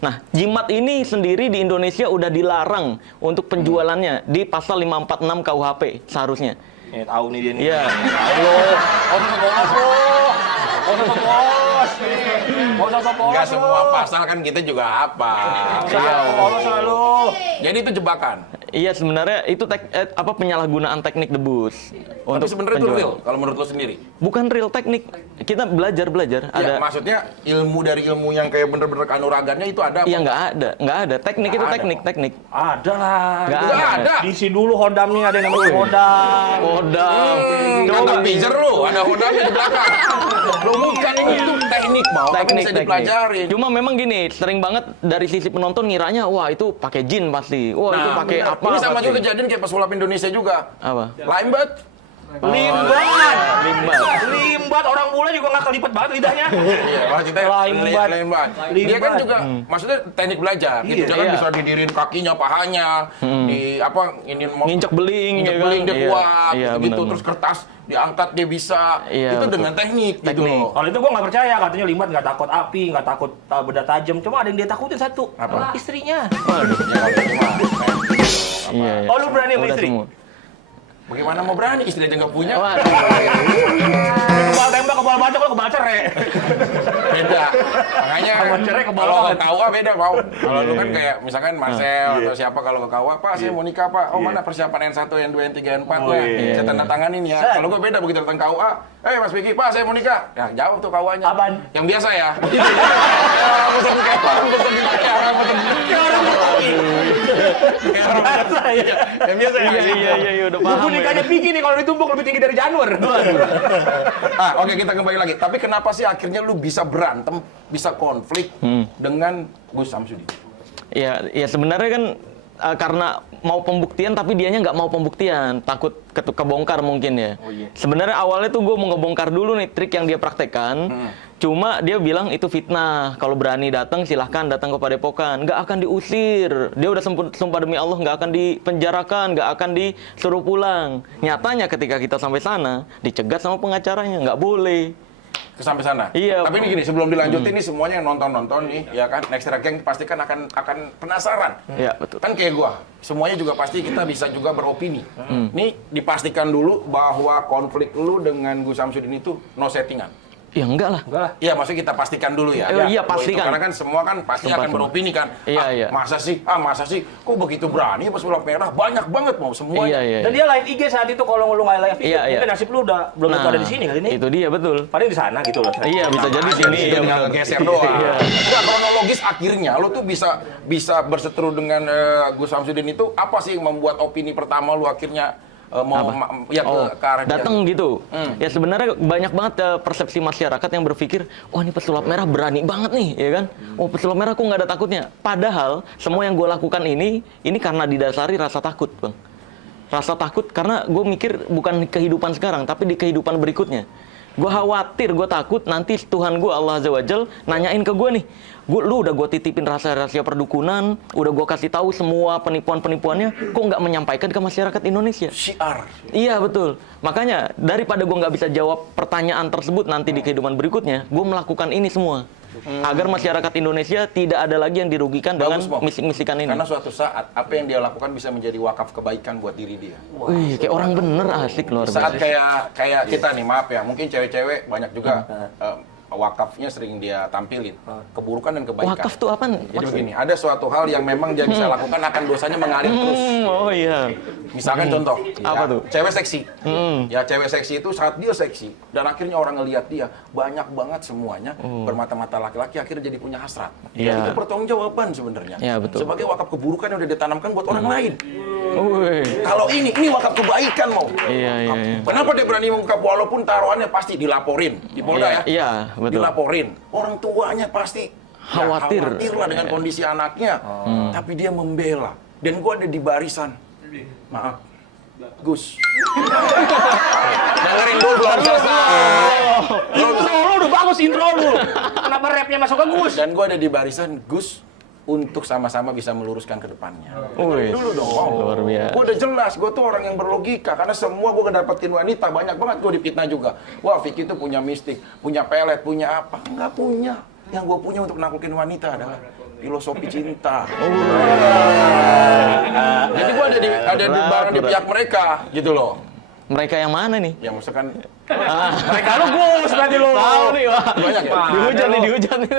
Nah, jimat ini sendiri di Indonesia udah dilarang untuk penjualannya di pasal 546 KUHP seharusnya. Tahu nih dia nih. Iya. Enggak semua pasal kan kita juga apa. Jadi itu jebakan. Iya, sebenarnya itu penyalahgunaan teknik debus. Tapi sebenarnya itu real kalau menurut lo sendiri. Bukan real teknik. Kita belajar. Ya, maksudnya ilmu dari ilmu yang kayak bener-bener kanuragannya itu ada. Iya, nggak ada. Teknik itu teknik. Ada lah. Nggak ada. Diisi dulu hodamnya, ada yang namanya hodam. Hodam. Kata pizer lu, ada hodamnya di belakang. Lo bukan ini itu teknik mau, tapi bisa dipelajarin. Cuma memang gini, sering banget dari sisi penonton ngiranya, wah itu pakai jin pasti. Wah itu pakai apa? Ini sama pasti. juga kejadian kayak pesulap Indonesia juga. Apa? Limbat. Limbat orang bule juga nggak kelipet banget lidahnya. Iya, maksudnya limbat. Dia kan juga maksudnya teknik belajar. Gitu. Dia kan bisa didirin kakinya, pahanya, di ini nginjek beling, dia kuat, gitu. Bener. Terus kertas diangkat dia bisa. Itu dengan teknik. Gitu loh. Kalau itu gua nggak percaya, katanya limbat nggak takut api, nggak takut benda tajam. Cuma ada yang dia takutin satu. Apa? Istrinya. Iya. Oh lu berani sama istri? Bagaimana mau berani? Istri aja nggak punya. Kebal tembak, kebal baca, kalau kebal cerai. Beda. Makanya kalau ke KUA beda, Pak. Kalau lu kan kayak misalkan Marcel atau siapa kalau ke KUA, Pak saya mau nikah, Pak. Oh mana persiapan N1, N2, N3, N4 ya. Saya tanda tanganin ya. Kalau gue beda begitu datang KUA, Mas Vicky, Pak saya mau nikah. Ya jawab tuh KUA-nya. Apaan? Yang biasa ya. Pesan kayak orang berkopi. Yang biasa ya. Iya, udah paham. Buku nikahnya Vicky nih kalau ditumpuk lebih tinggi dari Janur. Oke, kita kembali lagi. Tapi kenapa sih akhirnya lu bisa berantem, bisa konflik dengan Gus Samsudin? Ya sebenarnya kan karena mau pembuktian tapi dianya nggak mau pembuktian, takut kebongkar mungkin ya. Sebenarnya awalnya tuh gue mau ngebongkar dulu nih trik yang dia praktekkan. Cuma dia bilang itu fitnah. Kalau berani datang silahkan datang ke Padepokan. Nggak akan diusir. Dia udah sumpah demi Allah nggak akan dipenjarakan, nggak akan disuruh pulang. Nyatanya ketika kita sampai sana dicegat sama pengacaranya, nggak boleh. Sampai sana. Iya. Tapi ini gini, sebelum dilanjutin nih semuanya yang nonton nih, ya kan, Next Track Gang pasti kan akan penasaran. Iya, betul. Kan kayak gua, semuanya juga pasti kita bisa juga beropini. Nih dipastikan dulu bahwa konflik lu dengan Gus Samsudin itu no settingan. Ya enggak lah. Iya, maksudnya kita pastikan dulu ya. Iya, pastikan. Karena kan semua kan pasti akan beropini kan. Iya. Masa sih? Kok begitu berani pesulap merah? Banyak banget mau semuanya. Iya. Dan dia live IG saat itu kalau lu nggak live IG, mungkin nasib lu udah belum tentu ada di sini kali ini. Itu dia betul. Paling di sana gitu loh. Iya, bisa jadi sini. Tinggal geser doang. Enggak, kronologis akhirnya lo tuh bisa berseteru dengan Gus Samsudin itu apa sih yang membuat opini pertama lu akhirnya ke arah dia? Datang gitu. Ya sebenarnya banyak banget persepsi masyarakat yang berpikir, wah ini pesulap merah berani banget nih, ya kan? Oh pesulap merah kok nggak ada takutnya. Padahal semua yang gue lakukan ini karena didasari rasa takut, Bang. Rasa takut karena gue mikir bukan di kehidupan sekarang, tapi di kehidupan berikutnya. Gue khawatir, gue takut nanti Tuhan gue Allah Azza wa Jal nanyain ke gue nih, lu udah gue titipin rahasia-rahasia perdukunan, udah gue kasih tahu semua penipuan-penipuannya, kok nggak menyampaikan ke masyarakat Indonesia? Syiar. Iya betul. Makanya daripada gue nggak bisa jawab pertanyaan tersebut nanti di kehidupan berikutnya, gue melakukan ini semua agar masyarakat Indonesia tidak ada lagi yang dirugikan dengan misik-misikan ini. Karena suatu saat apa yang dia lakukan bisa menjadi wakaf kebaikan buat diri dia. Wih, kayak orang bener asik luar biasa. Saat kayak kita nih, maaf ya, mungkin cewek-cewek banyak juga wakafnya sering dia tampilin, keburukan dan kebaikan. Wakaf tuh apa? Jadi begini, ada suatu hal yang memang dia bisa lakukan akan dosanya mengalir terus. Oh iya. Misalkan contoh, apa tuh? Cewek seksi. Ya cewek seksi itu saat dia seksi dan akhirnya orang ngelihat dia banyak banget semuanya bermata-mata laki-laki akhirnya jadi punya hasrat. Iya. Itu pertanggungjawaban sebenarnya. Iya, betul. Sebagai wakaf keburukan yang udah ditanamkan buat orang lain. Wih. Kalau ini wakaf kebaikan mau. Iya. Kenapa dia berani mengungkap walaupun taruhannya pasti dilaporin di Polda ya? Iya, betul. Dilaporin. Orang tuanya pasti khawatir lah dengan kondisi anaknya. Tapi dia membela. Dan gua ada di barisan. Maaf. Gus. Dengerin dulu belum selesai. Intro lu udah bagus intro lu. Kenapa rapnya masuk ke Gus? Dan gua ada di barisan Gus untuk sama-sama bisa meluruskan ke depannya. Dulu dong. Luar biasa. Gue udah jelas, gue tuh orang yang berlogika. Karena semua gue ngedapetin wanita, banyak banget gue dipitnah juga. Wah, Vicky tuh punya mistik, punya pelet, punya apa. Enggak punya. Yang gue punya untuk naklukin wanita adalah filosofi cinta. Jadi gua ada di bareng di pihak mereka gitu loh. Mereka yang mana nih? Ya maksudnya kan Mereka lu Gus berarti lu. Tahu nih, wah. banyak ya. Dihujat nih, dihujat nih.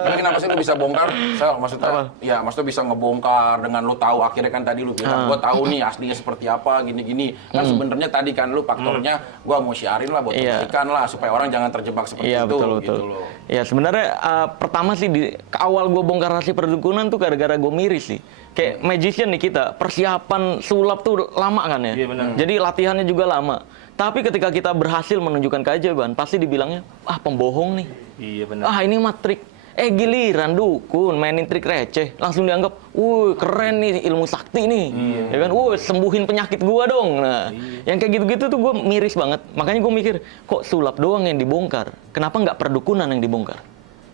Tapi kenapa sih lu bisa bongkar? Sel, maksudnya, ya maksudnya bisa ngebongkar dengan lu tahu akhirnya kan tadi lu bilang, gua tahu nih aslinya seperti apa, gini-gini. Kan sebenarnya tadi kan lu faktornya gua mau syiarin lah buat kebaikan lah supaya orang jangan terjebak seperti Iya, itu betul, gitu betul. loh. Ya sebenarnya pertama sih ke awal gue bongkar rahasia perdukunan tuh gara-gara gue miris sih. Kayak magician nih kita, persiapan sulap tuh lama kan ya. Iya, benar. Jadi latihannya juga lama. Tapi ketika kita berhasil menunjukkan keajaiban, pasti dibilangnya, pembohong nih. Iya benar. Ini mah trik. Giliran dukun mainin trik receh, langsung dianggap, keren nih ilmu sakti nih. Ya kan, sembuhin penyakit gua dong. Nah, yang kayak gitu-gitu tuh gue miris banget. Makanya gue mikir, kok sulap doang yang dibongkar? Kenapa nggak perdukunan yang dibongkar?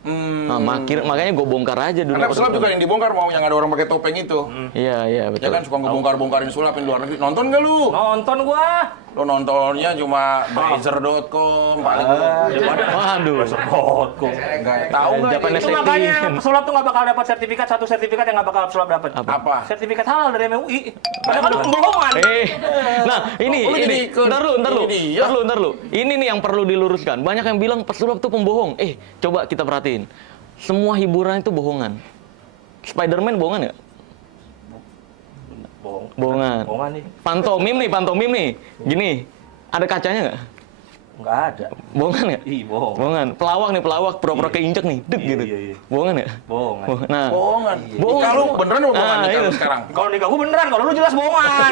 Nah, makanya gue bongkar aja dulu. Karena sulap juga yang dibongkar mau yang ada orang pakai topeng itu. Iya, betul. Ya kan suka ngebongkar-bongkarin sulap di luar negeri. Nonton gak lu? Nonton gua. Lo nontonnya cuma Brazer.com paling Waduh. nggak tahu nggak Japanese Itu makanya pesulap tuh nggak bakal dapat sertifikat, satu sertifikat yang nggak bakal pesulap dapat. apa? Sertifikat halal dari MUI. Padahal itu pembohongan. Nah, ini. Ntar lu. Ini nih yang perlu diluruskan. Banyak yang bilang pesulap tuh pembohong. Coba kita perhatiin. Semua hiburan itu bohongan. Spider-Man bohongan nggak? Bohongan. Bohongan nih. Pantomim nih. Gini, ada kacanya nggak? Nggak ada. Bohongan nggak? Ih, bohong. Bohongan. Pelawak pura-pura keinjek nih, dek gitu. Iya. Bohongan nggak? Bohongan. Nah, Bohongan. Bohongan. Nikah lu beneran lu bohongan nikah lu itu. sekarang? Kalau nikah gua beneran, kalau lu jelas bohongan.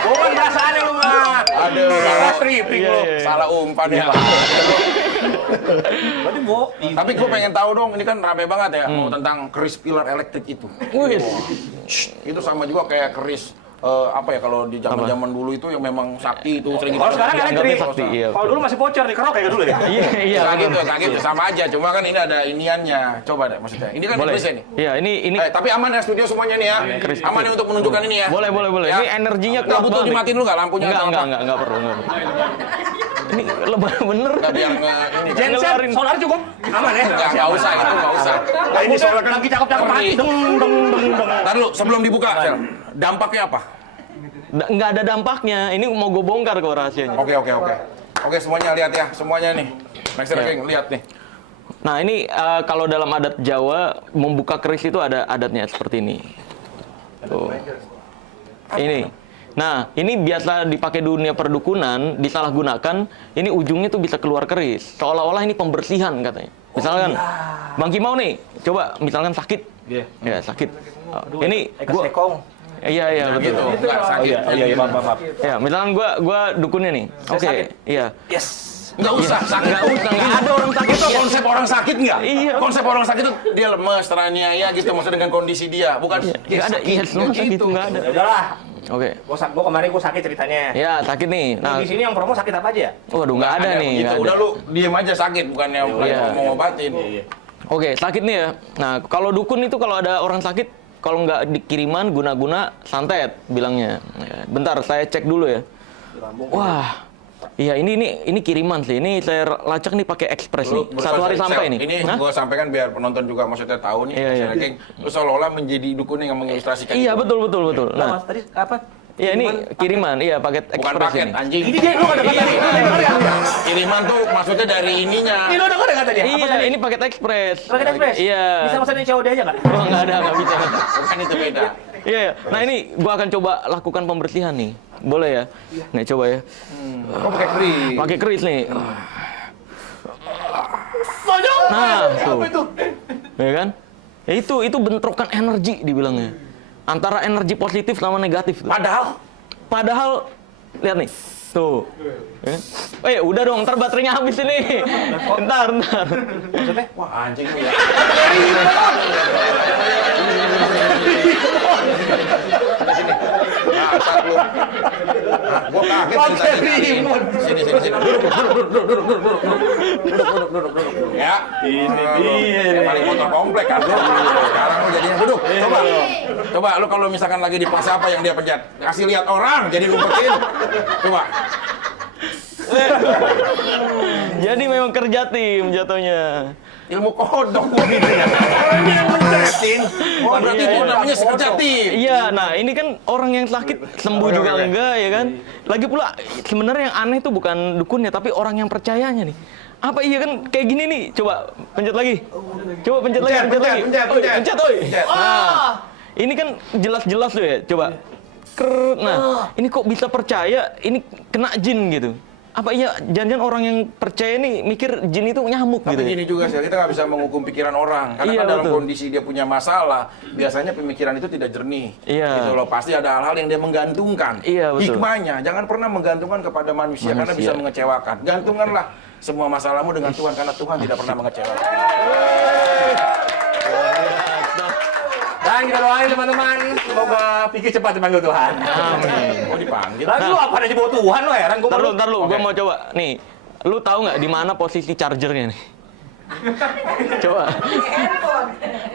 Bohongan perasaannya lu mah. Aduh, Salah stripping lu. Iya. salah umpan ya. Berarti bohong. Tapi gue pengen tahu dong, ini kan rame banget ya, mau tentang keris pilar elektrik itu. wih. Itu sama juga kayak keris apa ya kalau di zaman dulu itu yang memang sakti itu sering Kalau sekarang elektrik. sakti, iya. Kalau dulu masih bocor di kerok kayak dulu ya. Iya. Kayak gitu sama aja, cuma kan ini ada iniannya. Coba deh maksudnya. Ini kan Boleh. kerisnya nih. Iya, ini Tapi aman ya studio semuanya nih ya. Aman ya untuk menunjukkan ini ya. boleh. Ya. Ini energinya Nggak kuat butuh banget. dimatiin lu nggak lampunya atau apa? Enggak perlu. Ini lebar bener. Nggak biar ini. Genset, solar cukup. Aman ya. Nggak usah itu nggak usah. Nah, ini solar kan lagi cakep-cakep mati. Deng. Ntar lu sebelum dibuka, Sel, dampaknya apa? Nggak ada dampaknya. Ini mau gue bongkar kok rahasianya. Oke, semuanya lihat ya, semuanya nih. Master King, lihat nih. Nah, ini kalau dalam adat Jawa membuka keris itu ada adatnya seperti ini. Tuh. Ini. Nah, ini biasa dipakai dunia perdukunan, disalahgunakan. Ini ujungnya tuh bisa keluar keris. Seolah-olah ini pembersihan katanya. Misalkan, Bang Kimau nih, coba misalkan sakit. Iya. Ya, sakit. Ini Gua sekong. Iya, Gitu, betul. nggak sakit. Iya, maaf. Ya, misalkan gua dukunnya nih. Oke, sakit. iya. Yes. Nggak usah sakit. Nggak ada orang sakit. Itu konsep orang sakit nggak? Iya. Konsep orang sakit itu dia lemes, teraniaya gitu, maksudnya dengan kondisi dia, bukan? Nggak ada, iya semua sakit, nggak ada. Ya udahlah. Oke. Gua kemarin sakit ceritanya. Ya, sakit nih. Nah, Nah, di sini yang promo sakit apa aja? waduh, nggak ada nih. Gitu. nggak ada. Udah lu diem aja sakit, bukannya Iya. mau ngobatin. Oke, sakit nih ya. Nah, kalau dukun itu kalau ada orang sakit, kalau nggak dikiriman guna-guna santet bilangnya. Ya, bentar, saya cek dulu ya. Wah, iya ini kiriman sih. Ini saya lacak nih pakai ekspres nih. Satu hari sampai nih. Ini Hah? gue sampaikan biar penonton juga maksudnya tahu nih. Iya, iya. Master King, lu seolah-olah menjadi dukun yang mengilustrasikan. Iya, itu. betul. Nah, Nah, tadi apa? iya ini kiriman, iya paket Bukan ekspres paket, ini. anjing. Ini dia lu ada kata ini. Lu denger ya? Kiriman tuh maksudnya dari ininya. Ini lu denger ya kata dia? Apa Iya, tadi? ini paket ekspres. Paket ekspres? Iya. Bisa pesanin COD aja nggak? Oh, nggak bisa. Bukan itu beda. Iya. Nah, ini gua akan coba lakukan pembersihan nih. Boleh ya? Nih, coba ya. Kok pakai keris? Pakai keris nih. Sojong! Nah, tuh. Apa itu? Ya kan? Ya, itu bentrokan energi dibilangnya. Antara energi positif sama negatif. Tuh. Padahal lihat nih. Tuh. Ya kan? Udah dong, ntar baterainya habis ini. Ntar. Maksudnya? Wah, anjing lu ya. Bangsat lu. Gua kaget tadi. Sini. Duduk. Ya. Ini dia. Paling motor komplek kan lu. Sekarang lu jadinya duduk. Coba lu kalau misalkan lagi di fase apa yang dia pencet. Kasih lihat orang jadi numpetin. Coba. Jadi memang kerja tim jatuhnya. ilmu kodok gitu ya. Orangnya yang mencetin. Oh, berarti itu namanya sejati. Iya, nah ini kan orang yang sakit sembuh juga enggak ya kan? Lagi pula sebenarnya yang aneh tuh bukan dukunnya tapi orang yang percayanya nih. Apa iya kan kayak gini nih? Coba pencet lagi. Coba pencet lagi, pencet lagi. Pencet, oi. Nah, ini kan jelas-jelas tuh ya. Coba. Nah, ini kok bisa percaya ini kena jin gitu. Apa iya jangan-jangan orang yang percaya nih mikir jin itu nyamuk Tapi gitu ya? gini juga sih, kita nggak bisa menghukum pikiran orang. Karena Iya, kan dalam betul. kondisi dia punya masalah, biasanya pemikiran itu tidak jernih. Iya. Gitu loh, pasti ada hal-hal yang dia menggantungkan. Iya, betul. Hikmahnya, jangan pernah menggantungkan kepada manusia, karena Manusia. bisa mengecewakan. Gantungkanlah semua masalahmu dengan Tuhan, karena Tuhan tidak pernah mengecewakan. Dan kita doain teman-teman, semoga Vicky cepat dipanggil Tuhan. Amin. Oh dipanggil? Lalu lu apa aja bawa Tuhan lo heran gua. Ntar lu, Oke. gua mau coba. Nih, lu tahu nggak di mana posisi chargernya nih? Coba.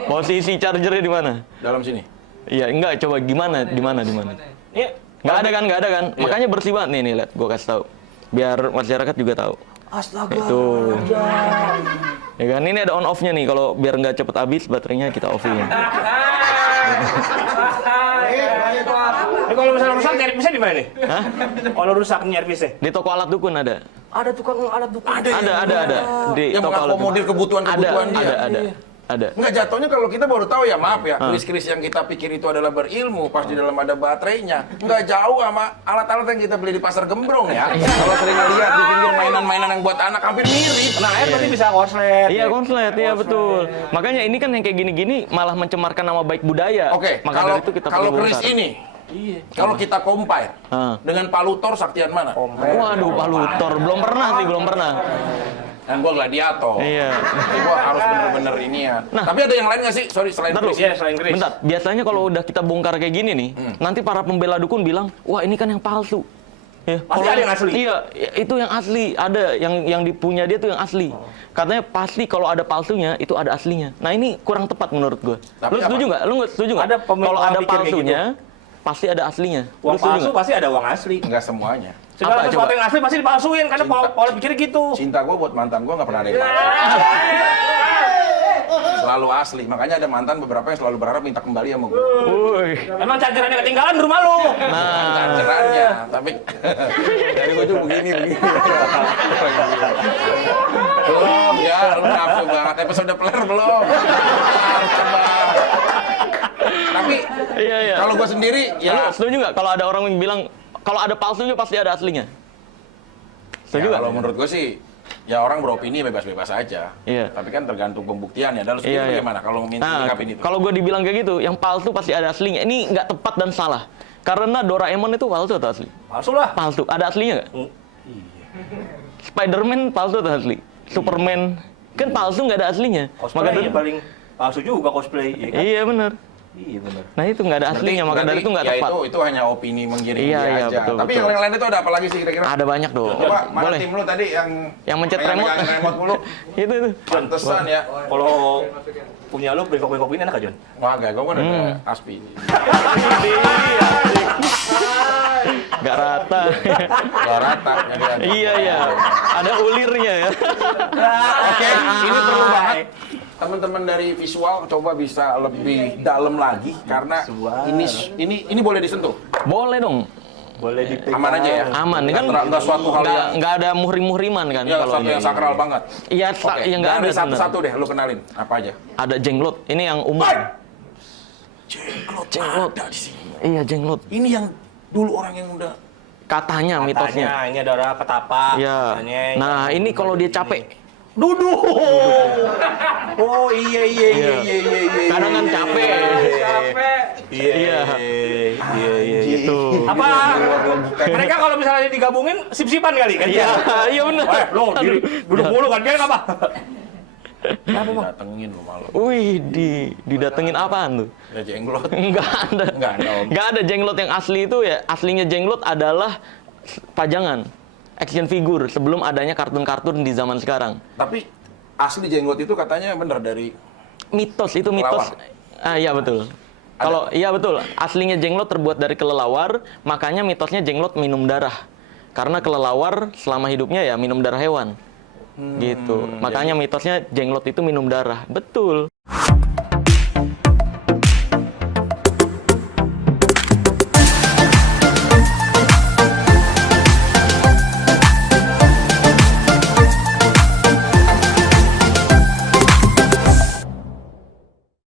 Posisi chargernya di mana? Dalam sini. Iya, enggak, coba gimana? Di mana? Iya. Nggak ada kan? Makanya bersih banget nih lihat, gua kasih tahu. Biar masyarakat juga tahu. Astaga. Itu. Ya kan, ini ada on off-nya nih. Kalau biar nggak cepet habis baterainya kita off-in. Ini kalau misalnya rusak nyervisnya di mana nih? Hah? Kalau rusak nyervisnya? Di toko alat dukun ada. Ada tukang alat dukun. Ada. Di Yang toko alat dukun. mengakomodir kebutuhan-kebutuhan dia. Ada. Enggak, jatuhnya kalau kita baru tahu ya, maaf ya, keris-keris yang kita pikir itu adalah berilmu, pas di dalam ada baterainya. Enggak jauh sama alat-alat yang kita beli di pasar gembrong ya. Kalau sering lihat di pinggir mainan-mainan yang buat anak hampir mirip. Nah, berarti bisa konslet. Iya konslet, iya betul. Makanya ini kan yang kayak gini-gini malah mencemarkan nama baik budaya. Oke, Maka kalau dari itu kita kalau perlu keris bongkar. ini, kalau kita compare dengan palutor saktian mana? Waduh, palutor belum pernah. Dan gua gladiator. Iya. Jadi gua harus bener-bener ini ya. Nah. Tapi ada yang lain nggak sih? Sorry, selain Bentar, keris. Iya, selain keris. Bentar, biasanya kalau udah kita bongkar kayak gini nih, nanti para pembela dukun bilang, wah ini kan yang palsu. Ya, Pasti kalau ada yang asli? Iya, itu yang asli. Ada yang dipunya dia tuh yang asli. Katanya pasti kalau ada palsunya itu ada aslinya. Nah ini kurang tepat menurut gue. Tapi Lu setuju apa? nggak? Lu nggak setuju nggak? Ada pemilik Kalau ada pikir kayak palsunya, pasti ada aslinya. Lu Uang setuju palsu nggak? pasti ada uang asli. Enggak semuanya. Segala Apa, sesuatu coba? yang asli pasti dipalsuin karena pola pikirnya gitu. Cinta gua buat mantan gua nggak pernah ada yang palsu. Selalu asli. Makanya ada mantan beberapa yang selalu berharap minta kembali sama gua. Woi. Emang chargerannya ketinggalan di rumah lu. Nah, Caranya, tapi dari gua tuh begini. Belum ya, lu nafsu banget. Episode player belum. Coba. Tapi iya. kalau gua sendiri Lu ya setuju nggak kalau ada orang yang bilang kalau ada palsunya pasti ada aslinya? Setuju ya, nggak? kalau menurut gua sih ya orang beropini bebas-bebas aja. Iya. Tapi kan tergantung pembuktian ya. Dan lu sendiri bagaimana kalau minta Nah, nyikapin itu? kalau gue dibilang kayak gitu, yang palsu pasti ada aslinya. Ini nggak tepat dan salah. Karena Doraemon itu palsu atau asli? Palsu lah. Palsu. Ada aslinya nggak? Spiderman palsu atau asli? Superman kan palsu nggak ada aslinya. Cosplay dari- ya paling palsu juga cosplay, ya kan? Iya benar. Iya benar. Nah itu nggak ada aslinya, maka dari itu nggak ya tepat. itu hanya opini menggiring Iya, dia iya, aja. betul, Tapi betul. yang lain-lain itu ada apa lagi sih kira-kira? Ada banyak dong. Coba mana Boleh. tim lu tadi yang Yang mencet megang remote. remote mulu? Itu. Pantesan ya. Kalau punya lu bengkok-bengkok ini enak gak, Jon? Wah, gak, gue kan ada Aspi. Nggak rata. Gak rata. jadi ada. Iya. Ada ulirnya ya. Oke, ini perlu banget. Teman-teman dari visual coba bisa lebih dalam lagi karena ini boleh disentuh. Boleh dong. Boleh dipegang. Aman aja ya. Aman kan Nggak suatu hal yang nggak ada muhrim-muhriman kan ya, kalau satu yang sakral banget. Iya, Oke, yang nggak ada dari sebenarnya. satu-satu deh, lu kenalin apa aja. Ada jenglot. Ini yang umum. Jenglot. Ada di sini. Iya, jenglot. Ini yang dulu orang yang udah Katanya mitosnya. Katanya ini ada petapa. Iya. Katanya Nah, ini kalau dia capek. duduk. Oh iya. Kadang kan capek. Iya. Gitu. Apa? Mereka kalau misalnya digabungin sip-sipan kali kan? Iya, iya benar. Lo duduk mulu kan dia apa? didatengin lu malu. Wih, didatengin apaan tuh? Ya jenglot. Enggak ada. Nggak ada, Om. Nggak ada jenglot yang asli itu ya. Aslinya jenglot adalah pajangan. Action figure sebelum adanya kartun-kartun di zaman sekarang. Tapi asli jenggot itu katanya bener dari Mitos itu mitos. Ah iya betul. Kalau iya betul, aslinya jenglot terbuat dari kelelawar, makanya mitosnya jenglot minum darah. Karena kelelawar selama hidupnya ya minum darah hewan. gitu. Makanya mitosnya jenglot itu minum darah. Betul.